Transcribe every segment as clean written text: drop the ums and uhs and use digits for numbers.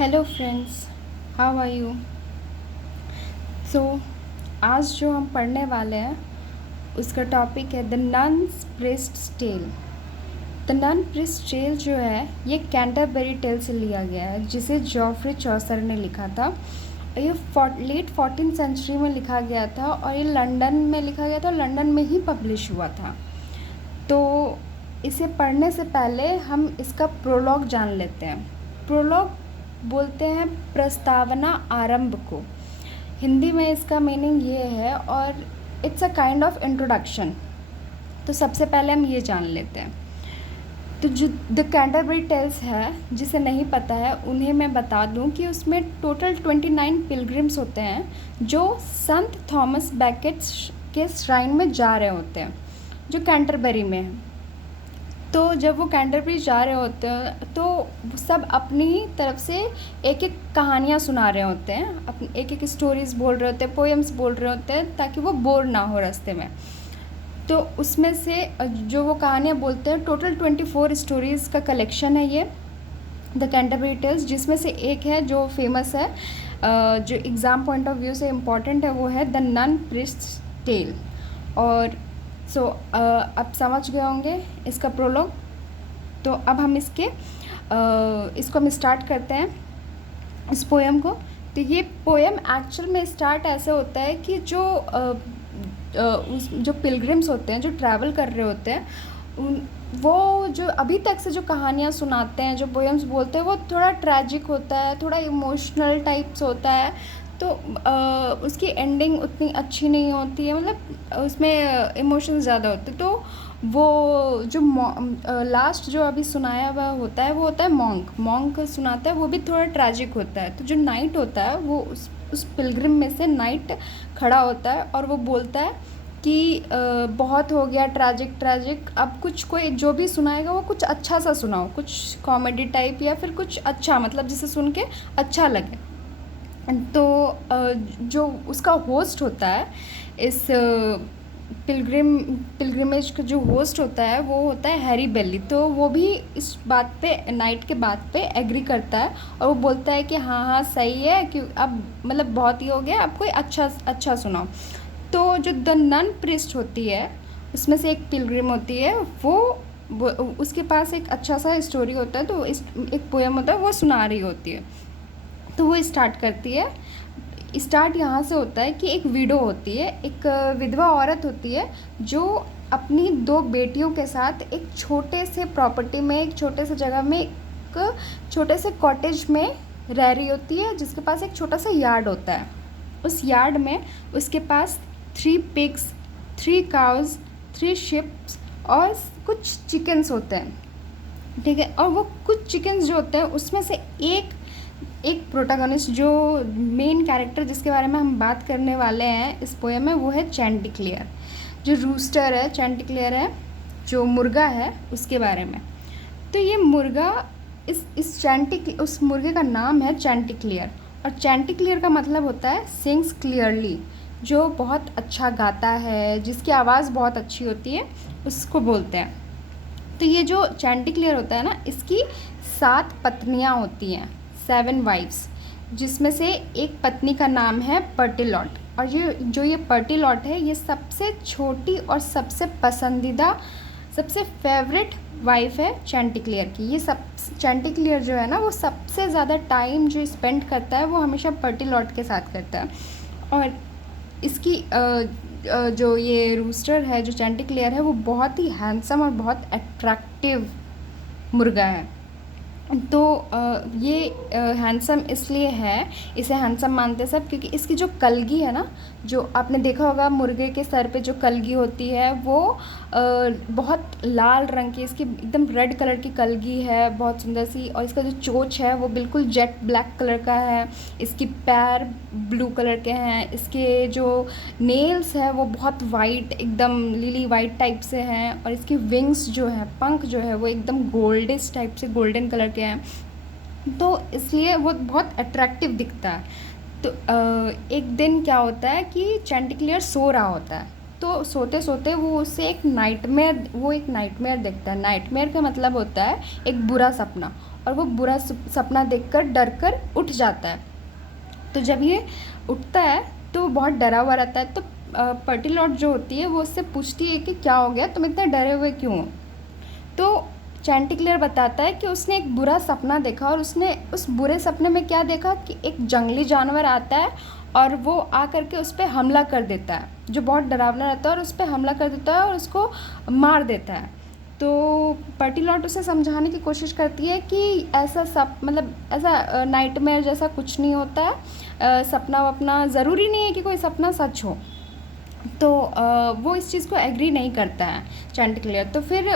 Hello friends, how are you. So आज जो हम पढ़ने वाले हैं उसका टॉपिक है the nun's priest tale. The nun priest tale जो है ये कैंटरबरी टेल से लिया गया है, जिसे जॉफ्री चौसर ने लिखा था। ये लेट 14th सेंचुरी में लिखा गया था और ये लंदन में लिखा गया था, लंदन में ही पब्लिश हुआ था। तो इसे पढ़ने से पहले हम इसका प्रोलॉग जान लेते हैं। प्रोलॉग बोलते हैं प्रस्तावना आरंभ को। हिंदी में इसका मीनिंग ये है और it's a kind of introduction. तो सबसे पहले हम ये जान लेते हैं। तो जो द कैंटरबरी टेल्स है, जिसे नहीं पता है उन्हें मैं बता दूं कि उसमें टोटल 29 पिलग्रिम्स होते हैं जो संत थॉमस बैकेट के श्राइन में जा रहे होते हैं, जो कैंटरबरी में है। तो जब वो कैंटरबरी जा रहे होते हैं तो सब अपनी तरफ से एक एक कहानियाँ सुना रहे होते हैं, अपनी एक एक स्टोरीज़ बोल रहे होते हैं, पोएम्स बोल रहे होते हैं, ताकि वो बोर ना हो रास्ते में। तो उसमें से जो वो कहानियाँ बोलते हैं, टोटल 24 स्टोरीज़ का कलेक्शन है ये द कैंटरबरी टेल्स, जिसमें से एक है जो फेमस है, जो एग्ज़ाम पॉइंट ऑफ व्यू से इम्पॉर्टेंट है, वो है द नन प्रिस्ट टेल। और अब समझ गए होंगे इसका प्रोलॉग। तो अब हम इसको हम स्टार्ट करते हैं, इस पोएम को। तो ये पोएम एक्चुअल में स्टार्ट ऐसे होता है कि जो पिलग्रिम्स होते हैं, जो ट्रैवल कर रहे होते हैं, वो जो अभी तक से जो कहानियाँ सुनाते हैं, जो पोएम्स बोलते हैं, वो थोड़ा ट्रैजिक होता है, थोड़ा इमोशनल टाइप्स होता है। तो उसकी एंडिंग उतनी अच्छी नहीं होती है, मतलब उसमें इमोशंस ज़्यादा होते हैं। तो वो जो लास्ट जो अभी सुनाया हुआ होता है, वो होता है मॉन्क सुनाता है, वो भी थोड़ा ट्रैजिक होता है। तो जो नाइट होता है, वो उस पिलग्रिम में से नाइट खड़ा होता है और वो बोलता है कि बहुत हो गया ट्रैजिक, अब कुछ कोई जो भी सुनाएगा वो कुछ अच्छा सा सुनाओ, कुछ कॉमेडी टाइप या फिर कुछ अच्छा, मतलब जिसे सुन के अच्छा लगे। तो जो उसका होस्ट होता है, इस पिलग्रिमेज का जो होस्ट होता है, वो होता है हैरी बेली। तो वो भी इस बात पे, नाइट के बात पे एग्री करता है और वो बोलता है कि हाँ सही है, कि अब मतलब बहुत ही हो गया, अब कोई अच्छा सुनाओ। तो जो द नन प्रिस्ट होती है, उसमें से एक पिलग्रिम होती है, वो उसके पास एक अच्छा सा स्टोरी होता है, तो एक पोएम होता है, वो सुना रही होती है। तो वो स्टार्ट करती है। स्टार्ट यहाँ से होता है कि एक विडो होती है, एक विधवा औरत होती है, जो अपनी 2 बेटियों के साथ एक छोटे से प्रॉपर्टी में, एक छोटे से जगह में, एक छोटे से कॉटेज में रह रही होती है, जिसके पास एक छोटा सा यार्ड होता है। उस यार्ड में उसके पास 3 पिग्स, 3 काउज, 3 शिप्स और कुछ चिकन्स होते हैं, ठीक है। और वो कुछ चिकन्स जो होते हैं, उसमें से एक प्रोटैगनिस्ट, जो मेन कैरेक्टर जिसके बारे में हम बात करने वाले हैं इस पोएम में, वो है चैंटिक्लियर। जो रूस्टर है, चैंटिक्लियर है, जो मुर्गा है, उसके बारे में। तो ये मुर्गा, उस मुर्गे का नाम है चैंटिक्लियर, और चैंटिक्लियर का मतलब होता है सिंग्स क्लियरली, जो बहुत अच्छा गाता है, जिसकी आवाज़ बहुत अच्छी होती है, उसको बोलते हैं। तो ये जो चैंटिक्लियर होता है ना, इसकी 7 पत्नियाँ होती हैं, 7 वाइफ्स, जिसमें से एक पत्नी का नाम है पर्टिलॉट। और ये पर्टिलॉट है, ये सबसे छोटी और सबसे पसंदीदा, सबसे फेवरेट वाइफ है चैंटिक्लियर की। ये सब चैंटिक्लियर जो है ना, वो सबसे ज़्यादा टाइम जो स्पेंड करता है, वो हमेशा पर्टिलॉट के साथ करता है। और इसकी जो ये रूस्टर है, जो चैंटिक्लियर है, वो बहुत ही हैंडसम और बहुत अट्रैक्टिव मुर्गा है। तो ये हैंडसम इसलिए है, इसे हैंडसम मानते हैं सब, क्योंकि इसकी जो कलगी है ना, जो आपने देखा होगा मुर्गे के सर पे जो कलगी होती है, वो बहुत लाल रंग की, इसकी एकदम रेड कलर की कलगी है, बहुत सुंदर सी। और इसका जो चोंच है, वो बिल्कुल जेट ब्लैक कलर का है। इसकी पैर ब्लू कलर के हैं। इसके जो नेल्स है, वो बहुत वाइट, एकदम लिली वाइट टाइप से हैं। और इसकी विंग्स जो है, पंख जो है, वो एकदम गोल्डिश टाइप से, गोल्डन कलर के हैं। तो इसलिए वो बहुत अट्रैक्टिव दिखता है। तो एक दिन क्या होता है कि चैंटिक्लियर सो रहा होता है, तो सोते सोते वो एक नाइटमेयर देखता है। नाइटमेयर का मतलब होता है एक बुरा सपना। और वो बुरा सपना देखकर डर कर उठ जाता है। तो जब ये उठता है तो वो बहुत डरा हुआ रहता है। तो पर्टिलॉट जो होती है वो उससे पूछती है कि क्या हो गया, तुम इतने डरे हुए क्यों हो। तो चैंटिक्लेयर बताता है कि उसने एक बुरा सपना देखा और उसने उस बुरे सपने में क्या देखा कि एक जंगली जानवर आता है और वो आ करके उस पर हमला कर देता है, जो बहुत डरावना रहता है, और उस पर हमला कर देता है और उसको मार देता है। तो पर्टिलॉट उसे समझाने की कोशिश करती है कि ऐसा मतलब ऐसा नाइटमेयर जैसा कुछ नहीं होता है, सपना वपना ज़रूरी नहीं है कि कोई सपना सच हो। तो वो इस चीज़ को एग्री नहीं करता है चैंटिक्लेयर। तो फिर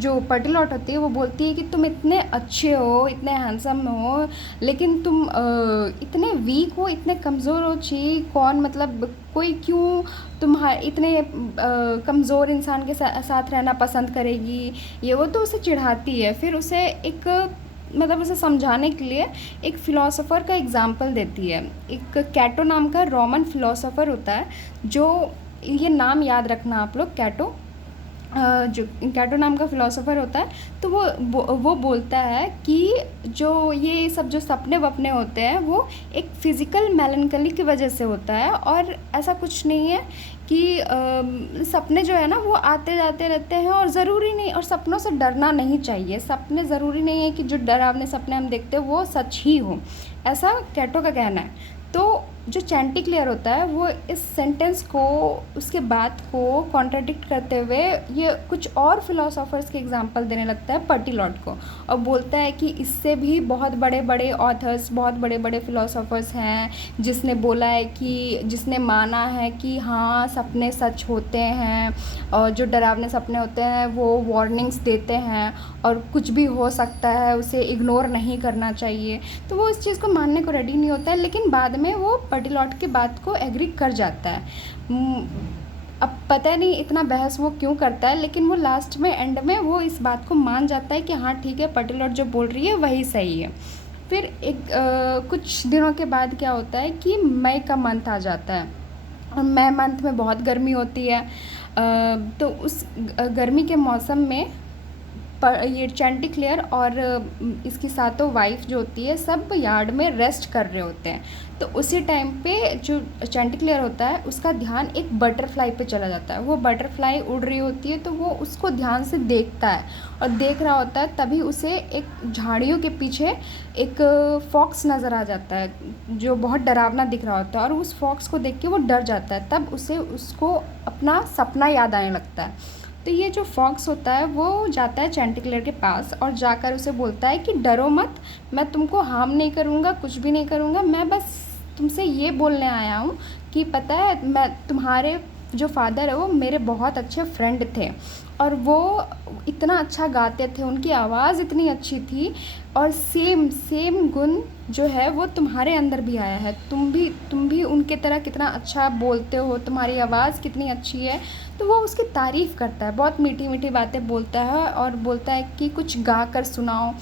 जो पर्टिलॉट होती है वो बोलती है कि तुम इतने अच्छे हो, इतने हैंडसम हो, लेकिन तुम इतने वीक हो, इतने कमज़ोर हो। छी, कौन मतलब कोई क्यों इतने कमज़ोर इंसान के साथ रहना पसंद करेगी, ये वो। तो उसे चिढ़ाती है। फिर उसे एक मतलब उसे समझाने के लिए एक फ़िलासफ़र का एग्ज़ाम्पल देती है। एक कैटो नाम का रोमन फ़िलासफ़र होता है, जो ये नाम याद रखना आप लोग, कैटो। जो कैटो नाम का फ़िलासफ़र होता है, तो वो बोलता है कि जो ये सब जो सपने वपने होते हैं वो एक फ़िज़िकल मेलनकली की वजह से होता है, और ऐसा कुछ नहीं है कि सपने जो है ना वो आते जाते रहते हैं, और ज़रूरी नहीं, और सपनों से डरना नहीं चाहिए। सपने ज़रूरी नहीं है कि जो डरावने सपने हम देखते हैं वो सच ही हो, ऐसा कैटो का कहना है। तो जो चैंटिक्लेयर होता है वो इस सेंटेंस को, उसके बात को कॉन्ट्राडिक्ट करते हुए ये कुछ और फिलोसोफर्स के एग्जांपल देने लगता है पर्टिलॉट को, और बोलता है कि इससे भी बहुत बड़े बड़े ऑथर्स, बहुत बड़े बड़े फिलोसोफर्स हैं जिसने बोला है कि, जिसने माना है कि हाँ सपने सच होते हैं, और जो डरावने सपने होते हैं वो वार्निंग्स देते हैं, और कुछ भी हो सकता है, उसे इग्नोर नहीं करना चाहिए। तो वो इस चीज़ को मानने को रेडी नहीं होता है, लेकिन बाद में वो पर्टिलॉट की बात को एग्री कर जाता है। अब पता नहीं इतना बहस वो क्यों करता है, लेकिन वो लास्ट में, एंड में वो इस बात को मान जाता है कि हाँ ठीक है, पर्टिलॉट जो बोल रही है वही सही है। फिर कुछ दिनों के बाद क्या होता है कि मई का मंथ आ जाता है, और मई मंथ में बहुत गर्मी होती है। तो उस गर्मी के मौसम में ये चैंटिक्लेयर और इसकी सातों वाइफ जो होती है सब यार्ड में रेस्ट कर रहे होते हैं। तो उसी टाइम पे जो चैंटिक्लेयर होता है उसका ध्यान एक बटरफ्लाई पे चला जाता है। वो बटरफ्लाई उड़ रही होती है, तो वो उसको ध्यान से देखता है, और देख रहा होता है, तभी उसे एक झाड़ियों के पीछे एक फॉक्स नज़र आ जाता है जो बहुत डरावना दिख रहा होता है, और उस फॉक्स को देख के वो डर जाता है। तब उसको अपना सपना याद आने लगता है। तो ये जो फॉक्स होता है वो जाता है चैंटिक्लेयर के पास और जाकर उसे बोलता है कि डरो मत, मैं तुमको हार्म नहीं करूँगा, कुछ भी नहीं करूँगा, मैं बस तुमसे ये बोलने आया हूँ कि पता है, मैं तुम्हारे जो फादर है वो मेरे बहुत अच्छे फ्रेंड थे, और वो इतना अच्छा गाते थे, उनकी आवाज़ इतनी अच्छी थी, और सेम गुण जो है वो तुम्हारे अंदर भी आया है। तुम भी उनके तरह कितना अच्छा बोलते हो, तुम्हारी आवाज़ कितनी अच्छी है। तो वो उसकी तारीफ़ करता है, बहुत मीठी मीठी बातें बोलता है, और बोलता है कि कुछ गा कर सुनाओ,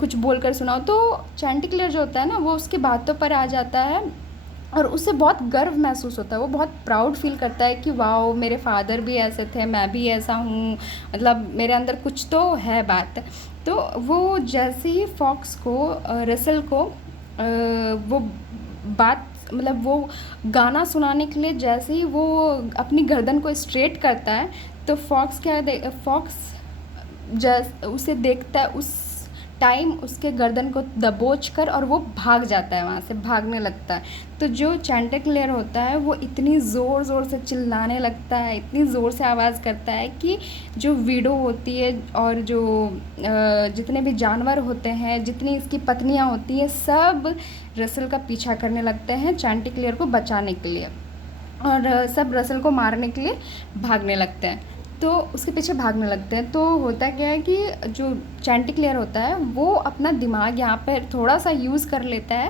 कुछ बोल कर सुनाओ। तो चैंटिक्लेयर जो होता है ना वो उसकी बातों पर आ जाता है, और उसे बहुत गर्व महसूस होता है, वो बहुत प्राउड फील करता है कि वाओ, मेरे फादर भी ऐसे थे, मैं भी ऐसा हूँ, मतलब मेरे अंदर कुछ तो है बात। तो वो जैसे ही फॉक्स को, रसल को वो बात, मतलब वो गाना सुनाने के लिए जैसे ही वो अपनी गर्दन को स्ट्रेट करता है, तो फॉक्स उसे देखता है, उस टाइम उसके गर्दन को दबोच कर, और वो भाग जाता है, वहाँ से भागने लगता है। तो जो चैंटिक्लेयर होता है वो इतनी ज़ोर से चिल्लाने लगता है, इतनी ज़ोर से आवाज़ करता है कि जो विडो होती है और जो जितने भी जानवर होते हैं, जितनी इसकी पत्नियाँ होती हैं, सब रसल का पीछा करने लगते हैं चैंटिक्लेयर को बचाने के लिए, और सब रसल को मारने के लिए भागने लगते हैं। तो उसके पीछे भागने लगते हैं। तो होता क्या है कि जो चैंटिक्लेयर होता है वो अपना दिमाग यहाँ पर थोड़ा सा यूज़ कर लेता है,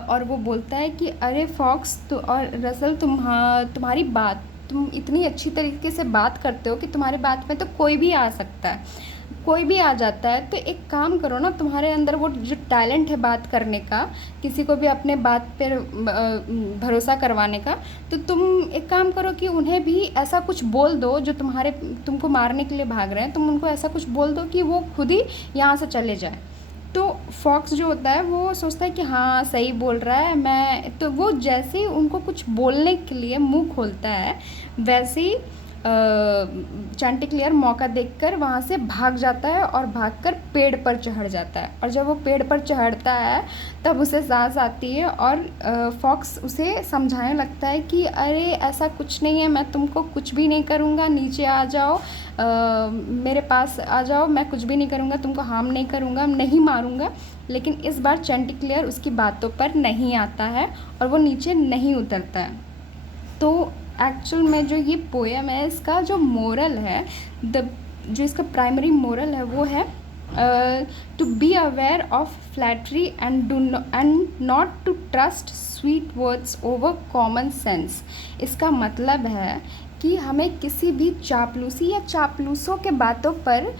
और वो बोलता है कि अरे फॉक्स तो और रसल, तुम्हारी बात, तुम इतनी अच्छी तरीके से बात करते हो कि तुम्हारी बात में तो कोई भी आ सकता है, कोई भी आ जाता है। तो एक काम करो ना, तुम्हारे अंदर वो जो टैलेंट है बात करने का, किसी को भी अपने बात पर भरोसा करवाने का, तो तुम एक काम करो कि उन्हें भी ऐसा कुछ बोल दो, जो तुमको मारने के लिए भाग रहे हैं, तुम उनको ऐसा कुछ बोल दो कि वो खुद ही यहाँ से चले जाए। तो फॉक्स जो होता है वो सोचता है कि हाँ सही बोल रहा है, मैं तो वो जैसे ही उनको कुछ बोलने के लिए मुंह खोलता है वैसे ही चांटिक्लियर मौका देखकर वहाँ से भाग जाता है और भागकर पेड़ पर चढ़ जाता है। और जब वो पेड़ पर चढ़ता है तब उसे सांस आती है और फॉक्स उसे समझाने लगता है कि अरे ऐसा कुछ नहीं है, मैं तुमको कुछ भी नहीं करूँगा, नीचे आ जाओ, मेरे पास आ जाओ, मैं कुछ भी नहीं करूँगा, तुमको हार्म नहीं करूँगा, नहीं मारूँगा। लेकिन इस बार चांटिक्लियर उसकी बातों पर नहीं आता है और वो नीचे नहीं उतरता है। तो एक्चुअल में जो ये पोएम है इसका जो मोरल है, जो इसका प्राइमरी मोरल है वो है to be aware of flattery and not to trust sweet words over common sense. इसका मतलब है कि हमें किसी भी चापलूसी या चापलूसों के बातों पर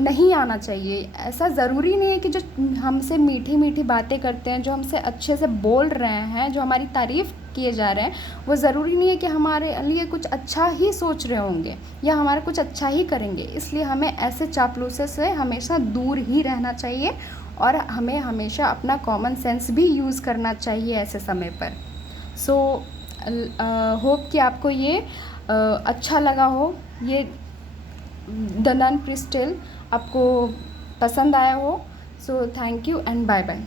नहीं आना चाहिए। ऐसा ज़रूरी नहीं है कि जो हमसे मीठी मीठी बातें करते हैं, जो हमसे अच्छे से बोल रहे हैं, जो हमारी तारीफ़ किए जा रहे हैं, वो ज़रूरी नहीं है कि हमारे लिए कुछ अच्छा ही सोच रहे होंगे या हमारा कुछ अच्छा ही करेंगे। इसलिए हमें ऐसे चापलूसे से हमेशा दूर ही रहना चाहिए और हमें हमेशा अपना कॉमन सेंस भी यूज़ करना चाहिए ऐसे समय पर। सो होप कि आपको ये अच्छा लगा हो, ये द नन प्रीस्ट टेल आपको पसंद आया हो। So thank you and bye bye.